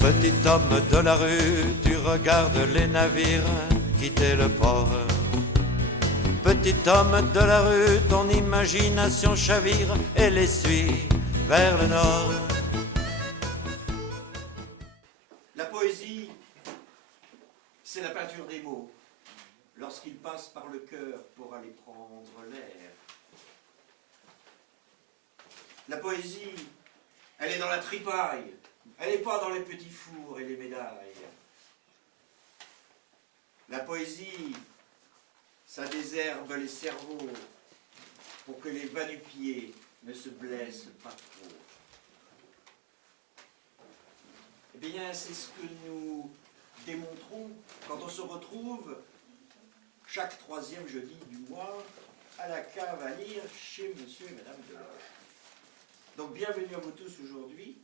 Petit homme de la rue, tu regardes les navires quitter le port. Petit homme de la rue, ton imagination chavire et les suit vers le nord. La poésie, c'est la peinture des mots, lorsqu'ils passent par le cœur pour aller prendre l'air. La poésie, elle est dans la tripaille, elle n'est pas dans les petits fours et les médailles. La poésie, ça désherbe les cerveaux pour que les va-nu-pieds ne se blessent pas trop. Eh bien, c'est ce que nous démontrons quand on se retrouve chaque 3e jeudi du mois à la cave à lire chez monsieur et madame Deloche. Donc, bienvenue à vous tous aujourd'hui.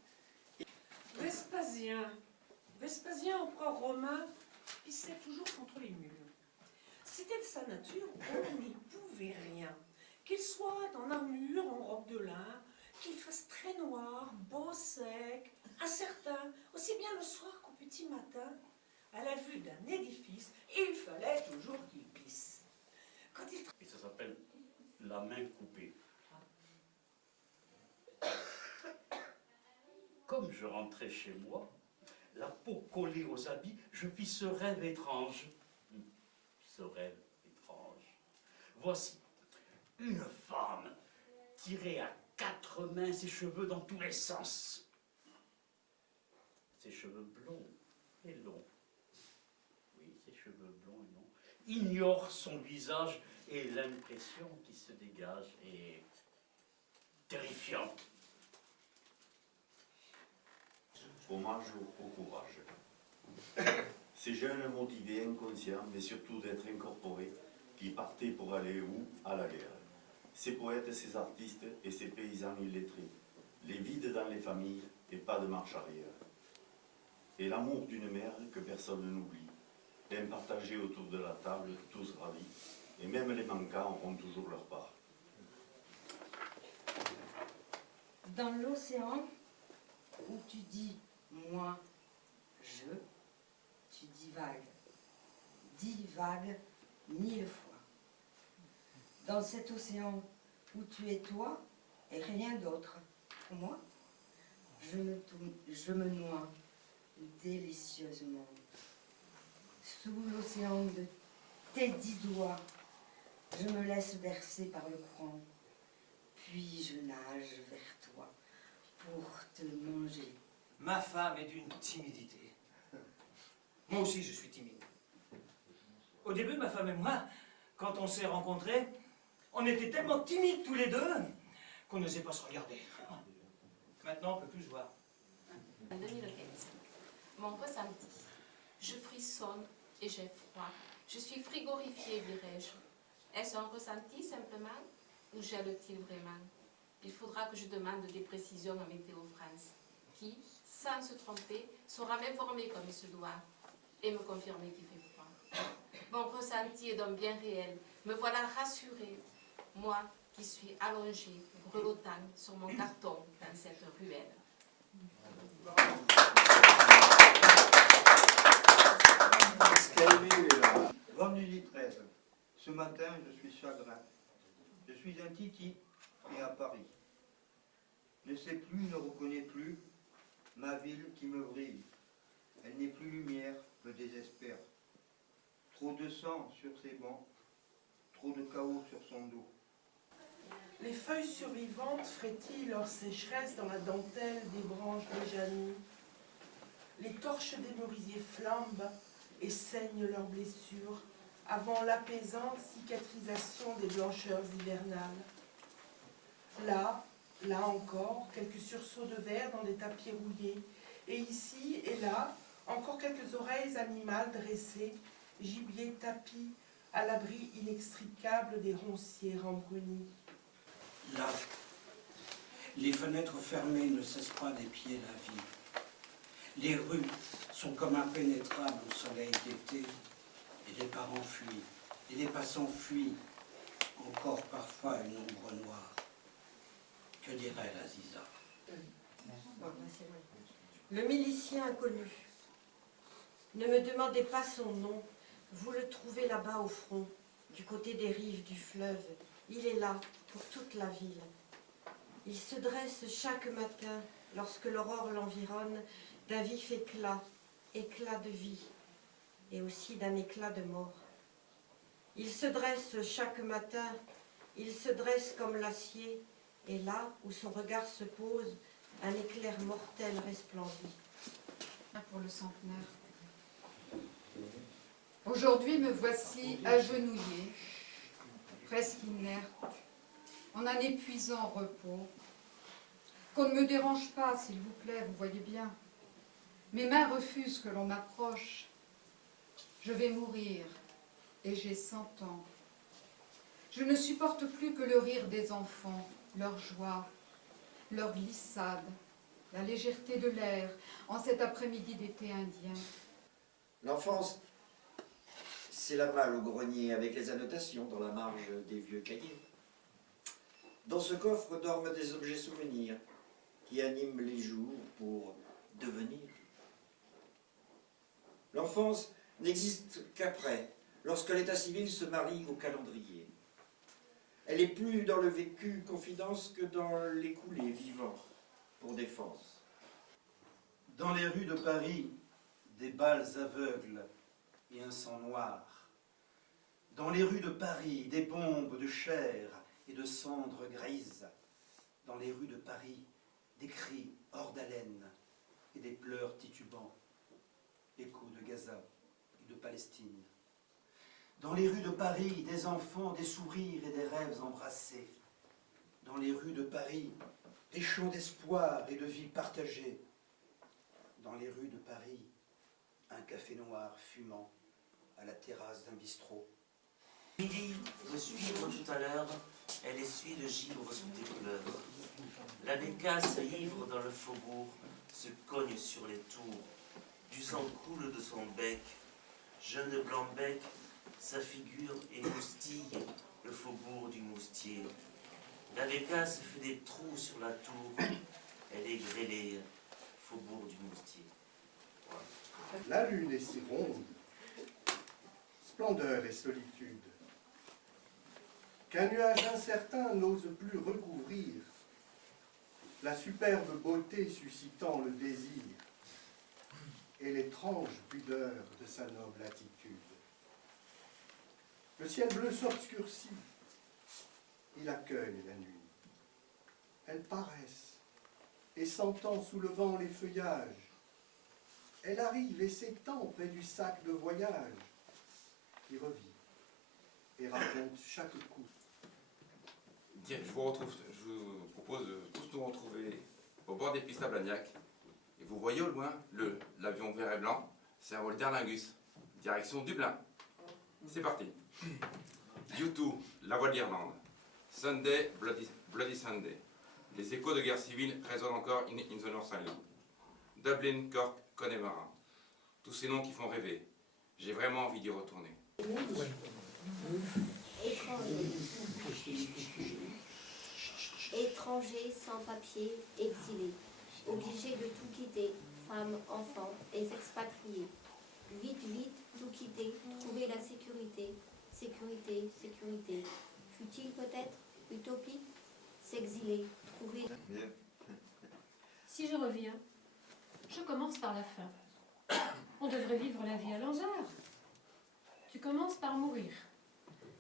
Vespasien, empereur romain, pissait toujours contre les mules. C'était de sa nature, on n'y pouvait rien. Qu'il soit en armure, en robe de lin, qu'il fasse très noir, beau, sec, incertain, aussi bien le soir qu'au petit matin, à la vue d'un édifice, il fallait toujours qu'il pisse. Quand il Et ça s'appelle la main coupée. Comme je rentrais chez moi, la peau collée aux habits, je vis ce rêve étrange. Ce rêve étrange. Voici une femme tirée à 4 mains, ses cheveux dans tous les sens. Ses cheveux blonds et longs. Oui, ses cheveux blonds et longs. Ignore son visage et l'impression qui se dégage est terrifiante. Hommage au courage. Ces jeunes motivés, inconscients, mais surtout d'être incorporés, qui partaient pour aller où? À la guerre. Ces poètes, ces artistes et ces paysans illettrés, les vides dans les familles et pas de marche arrière. Et l'amour d'une mère que personne n'oublie, bien partagé autour de la table, tous ravis, et même les manquants auront toujours leur part. Dans l'océan où tu dis moi, je, tu divagues. Divague 1000 fois. Dans cet océan où tu es toi et rien d'autre pour moi, je me noie délicieusement. Sous l'océan de tes 10 doigts, je me laisse bercer par le courant, puis je nage vers toi pour te manger. Ma femme est d'une timidité. Moi aussi, je suis timide. Au début, ma femme et moi, quand on s'est rencontrés, on était tellement timides tous les deux qu'on n'osait pas se regarder. Maintenant, on ne peut plus se voir. En 2015, mon ressenti, je frissonne et j'ai froid. Je suis frigorifiée, dirais-je. Est-ce un ressenti simplement ou gèle-t-il vraiment? Il faudra que je demande des précisions à Météo France, qui, sans se tromper, saura m'informer comme il se doit et me confirmer qu'il fait froid. Mon ressenti est donc bien réel. Me voilà rassurée, moi qui suis allongée, grelottant sur mon carton dans cette ruelle. Vendredi 13. Ce matin, je suis chagrin. Je suis un titi et à Paris. Ne sais plus, ne reconnais plus ma ville qui me vrille. Elle n'est plus lumière, me désespère. Trop de sang sur ses bancs, trop de chaos sur son dos. Les feuilles survivantes frétillent leur sécheresse dans la dentelle des branches déjà nues. Les torches des merisiers flambent et saignent leurs blessures avant l'apaisante cicatrisation des blancheurs hivernales. Là encore, quelques sursauts de verre dans des tapis rouillés, et ici et là, encore quelques oreilles animales dressées, gibier tapi à l'abri inextricable des ronciers rembrunis. Là, les fenêtres fermées ne cessent pas d'épier la vie. Les rues sont comme impénétrables au soleil d'été, et des parents fuient, et des passants fuient, encore parfois une ombre noire. Que dirait la Ziza? Le milicien inconnu. Ne me demandez pas son nom, vous le trouvez là-bas au front, du côté des rives du fleuve. Il est là, pour toute la ville. Il se dresse chaque matin, lorsque l'aurore l'environne, d'un vif éclat, éclat de vie, et aussi d'un éclat de mort. Il se dresse chaque matin, il se dresse comme l'acier, et là où son regard se pose, un éclair mortel resplendit. Pour le centenaire. Aujourd'hui me voici agenouillée, presque inerte, en un épuisant repos. Qu'on ne me dérange pas, s'il vous plaît, vous voyez bien. Mes mains refusent que l'on m'approche. Je vais mourir, et j'ai 100 ans. Je ne supporte plus que le rire des enfants, leur joie, leur glissade, la légèreté de l'air, en cet après-midi d'été indien. L'enfance, c'est la malle au grenier avec les annotations dans la marge des vieux cahiers. Dans ce coffre dorment des objets souvenirs qui animent les jours pour devenir. L'enfance n'existe qu'après, lorsque l'état civil se marie au calendrier. Elle est plus dans le vécu confidence que dans l'écoulé vivant pour défense. Dans les rues de Paris, des balles aveugles et un sang noir. Dans les rues de Paris, des bombes de chair et de cendres grises. Dans les rues de Paris, des cris hors d'haleine et des pleurs titubants, échos de Gaza et de Palestine. Dans les rues de Paris, des enfants, des sourires et des rêves embrassés. Dans les rues de Paris, des chants d'espoir et de vie partagée. Dans les rues de Paris, un café noir fumant à la terrasse d'un bistrot. Midi, me suivre tout à l'heure, elle essuie le givre sous tes couleurs. La bécasse ivre dans le faubourg se cogne sur les tours. Du sang coule de son bec, jeune blanc bec, sa figure émoustille le faubourg du Moustier. La bécasse fait des trous sur la tour, elle est grêlée, faubourg du Moustier. La lune est si ronde, splendeur et solitude, qu'un nuage incertain n'ose plus recouvrir la superbe beauté suscitant le désir et l'étrange pudeur de sa noble attitude. Le ciel bleu s'obscurcit, il accueille la nuit. Elle paraisse et s'entend soulevant les feuillages. Elle arrive et s'étend près du sac de voyage qui revit et raconte chaque coup. Tiens, je vous propose de tous nous retrouver au bord des pistes à Blagnac. Et vous voyez au loin l'avion vert et blanc, c'est un vol d'Aer Lingus, direction Dublin. C'est parti. U2, la voix de l'Irlande. Sunday, Bloody Sunday. Les échos de guerre civile résonnent encore in the North Island. Dublin, Cork, Connemara. Tous ces noms qui font rêver. J'ai vraiment envie d'y retourner. Étrangers sans papier, exilés, obligés de tout quitter, femmes, enfants, et s'expatrier. Vite, vite, tout quitter, trouver la sécurité, sécurité, sécurité. Fut-il peut-être utopique? S'exiler, trouver... Si je reviens, je commence par la fin. On devrait vivre la vie à l'envers. Tu commences par mourir.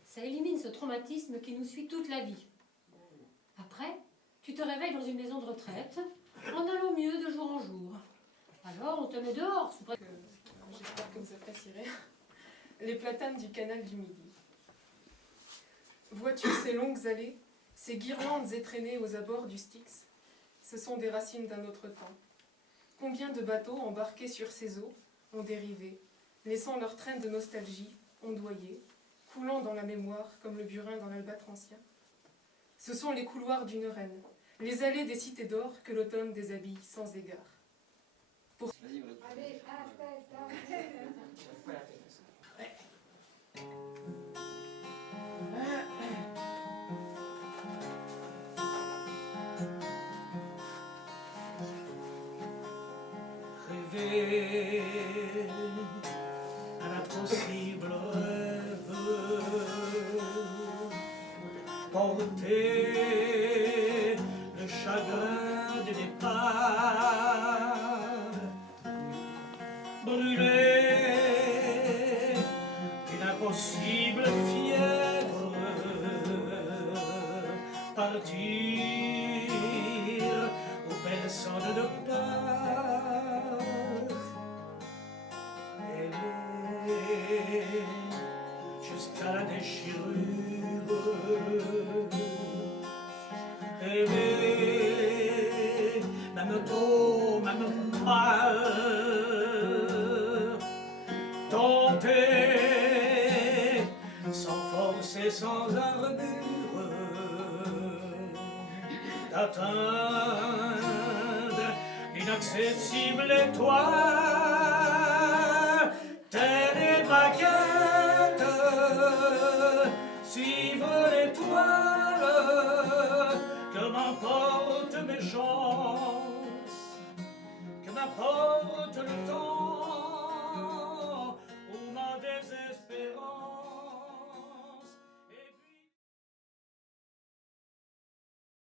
Ça élimine ce traumatisme qui nous suit toute la vie. Après, tu te réveilles dans une maison de retraite, en allant mieux de jour en jour. Alors, on te met dehors sous prétexte. J'espère que vous apprécierez. Les platanes du canal du Midi. Vois-tu ces longues allées, ces guirlandes étrennées aux abords du Styx? Ce sont des racines d'un autre temps. Combien de bateaux embarqués sur ces eaux ont dérivé, laissant leur traîne de nostalgie ondoyer, coulant dans la mémoire comme le burin dans l'albatroncien? Ce sont les couloirs d'une reine, les allées des cités d'or que l'automne déshabille sans égard. Allez, à l'impossible rêve, porter le chagrin du départ, brûler une impossible fièvre, partir où personne ne part, aimer jusqu'à la déchirure, aimer même tôt, même mal, tenter sans force et sans armure, d'atteindre l'inaccessible étoile.